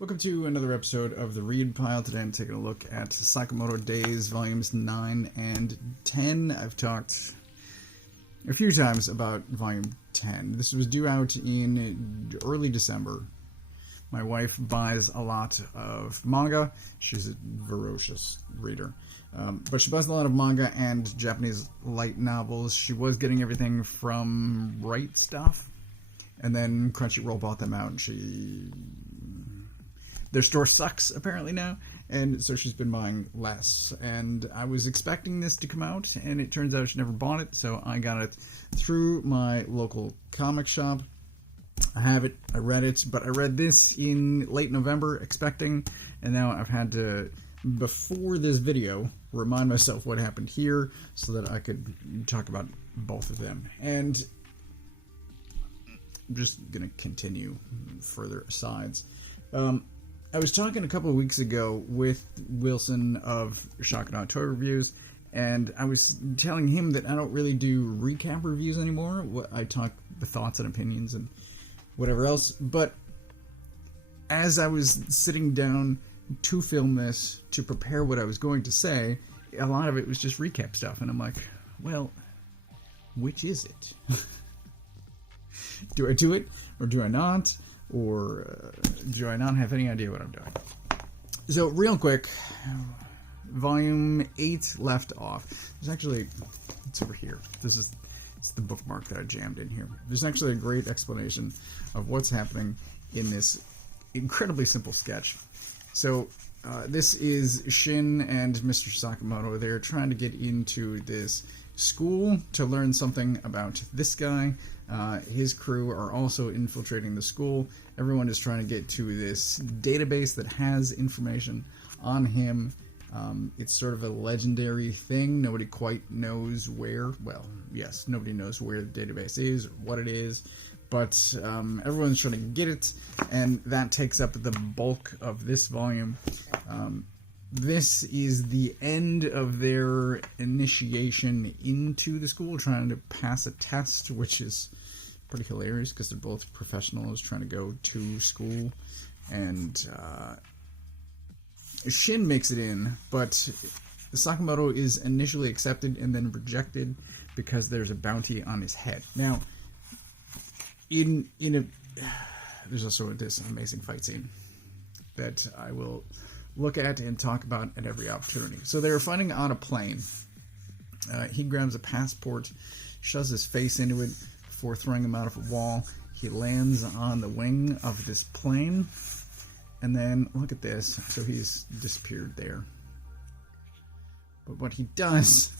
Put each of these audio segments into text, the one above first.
Welcome to another episode of the Read Pile. Today I'm taking a look at Sakamoto Days, volumes 9 and 10. I've talked a few times about volume 10. This was due out in early December. My wife buys a lot of manga. She's a voracious reader. But she buys a lot of manga and Japanese light novels. She was getting everything from Right Stuff. And then Crunchyroll bought them out and their store sucks apparently now, and so she's been buying less. And I was expecting this to come out, and it turns out she never bought it, so I got it through my local comic shop. I have it, I read it, but I read this in late November expecting, and now I've had to, before this video, remind myself what happened here so that I could talk about both of them. And I'm just gonna continue further asides. I was talking a couple of weeks ago with Wilson of Shakamoto Toy Reviews, and I was telling him that I don't really do recap reviews anymore. I talk the thoughts and opinions and whatever else, but as I was sitting down to film this, to prepare what I was going to say, a lot of it was just recap stuff, and I'm like, well, which is it? Do I do it, or do I not? Or do I not have any idea what I'm doing? So, real quick, volume 8 left off. There's actually, it's over here. It's the bookmark that I jammed in here. There's actually a great explanation of what's happening in this incredibly simple sketch. So, this is Shin and Mr. Sakamoto. They're trying to get into this school to learn something about this guy. His crew are also infiltrating the school. Everyone is trying to get to this database that has information on him. It's sort of a legendary thing. Nobody quite knows where. Well, yes, nobody knows where the database is or what it is. But everyone's trying to get it, and that takes up the bulk of this volume. This is the end of their initiation into the school, trying to pass a test, which is pretty hilarious because they're both professionals trying to go to school. And Shin makes it in, but Sakamoto is initially accepted and then rejected because there's a bounty on his head. Now, there's also this amazing fight scene that I will look at and talk about at every opportunity. So they're fighting on a plane. He grabs a passport, shoves his face into it before throwing him out of a wall. He lands on the wing of this plane, and then look at this. So he's disappeared there. But what he does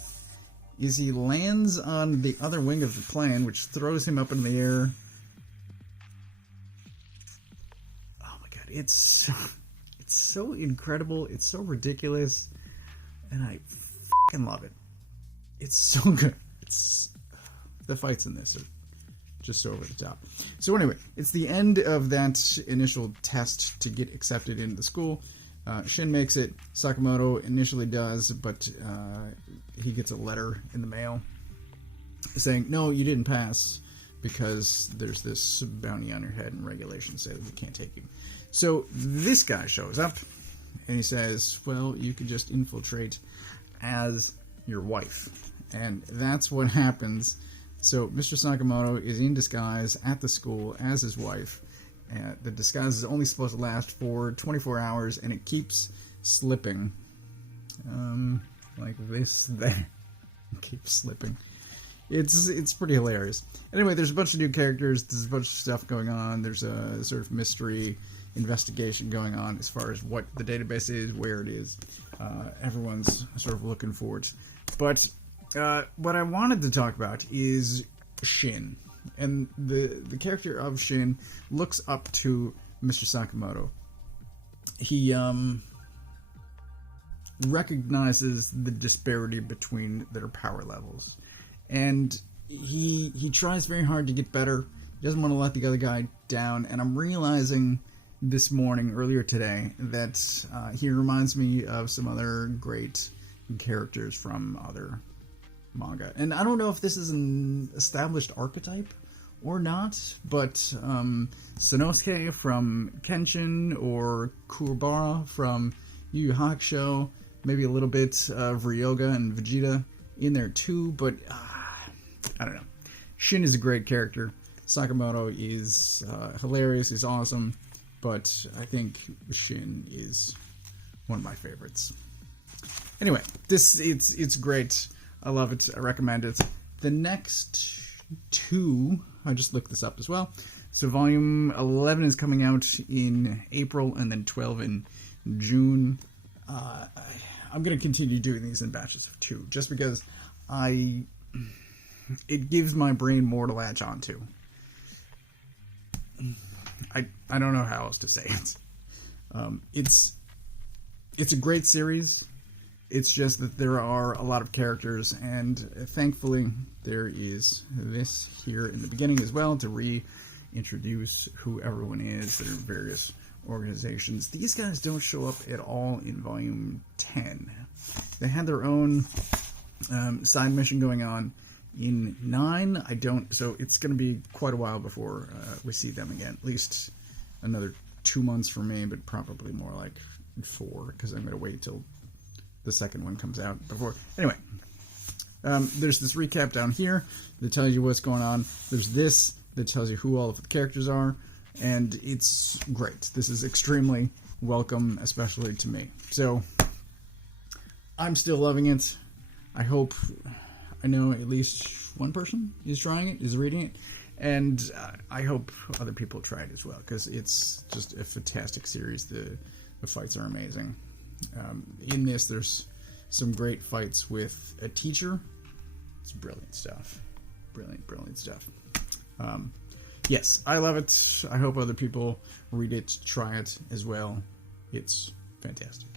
is he lands on the other wing of the plane, which throws him up in the air. Oh my god, it's so incredible, it's so ridiculous, and I fucking love it. It's so good. The fights in this are just so over the top. So anyway, it's the end of that initial test to get accepted into the school. Shin makes it. Sakamoto initially does, but he gets a letter in the mail saying, no, you didn't pass because there's this bounty on your head and regulations say that we can't take you. So this guy shows up and he says, well, you could just infiltrate as your wife. And that's what happens. So Mr. Sakamoto is in disguise at the school as his wife. The disguise is only supposed to last for 24 hours, and it keeps slipping. Like this there. It keeps slipping. It's pretty hilarious. Anyway, there's a bunch of new characters. There's a bunch of stuff going on. There's a sort of mystery investigation going on as far as what the database is, where it is. Everyone's sort of looking for it. But what I wanted to talk about is Shin. And the character of Shin looks up to Mr. Sakamoto. He recognizes the disparity between their power levels. And he tries very hard to get better. He doesn't want to let the other guy down. And I'm realizing this morning, earlier today, that he reminds me of some other great characters from other manga. And I don't know if this is an established archetype or not, but Sanosuke from Kenshin or Kuwabara from Yu Yu Hakusho, maybe a little bit of Ryoga and Vegeta in there too, but I don't know. Shin is a great character. Sakamoto is hilarious, is awesome, but I think Shin is one of my favorites. Anyway, it's great. I love it. I recommend it. The next two, I just looked this up as well. So volume 11 is coming out in April, and then 12 in June. I'm going to continue doing these in batches of 2, just because it gives my brain more to latch onto. I don't know how else to say it. It's a great series. It's just that there are a lot of characters, and thankfully there is this here in the beginning as well to reintroduce who everyone is, their various organizations. These guys don't show up at all in volume 10. They had their own side mission going on in 9. So it's going to be quite a while before we see them again. At least another 2 months for me, but probably more like 4, because I'm going to wait till the second one comes out before. Anyway, there's this recap down here that tells you what's going on. There's this that tells you who all of the characters are, and it's great. This is extremely welcome, especially to me. So I'm still loving it. I know at least one person is trying it, is reading it, and I hope other people try it as well, because it's just a fantastic series. The fights are amazing. In this, there's some great fights with a teacher. It's brilliant stuff. Brilliant stuff. Yes, I love it. I hope other people read it, try it as well. It's fantastic.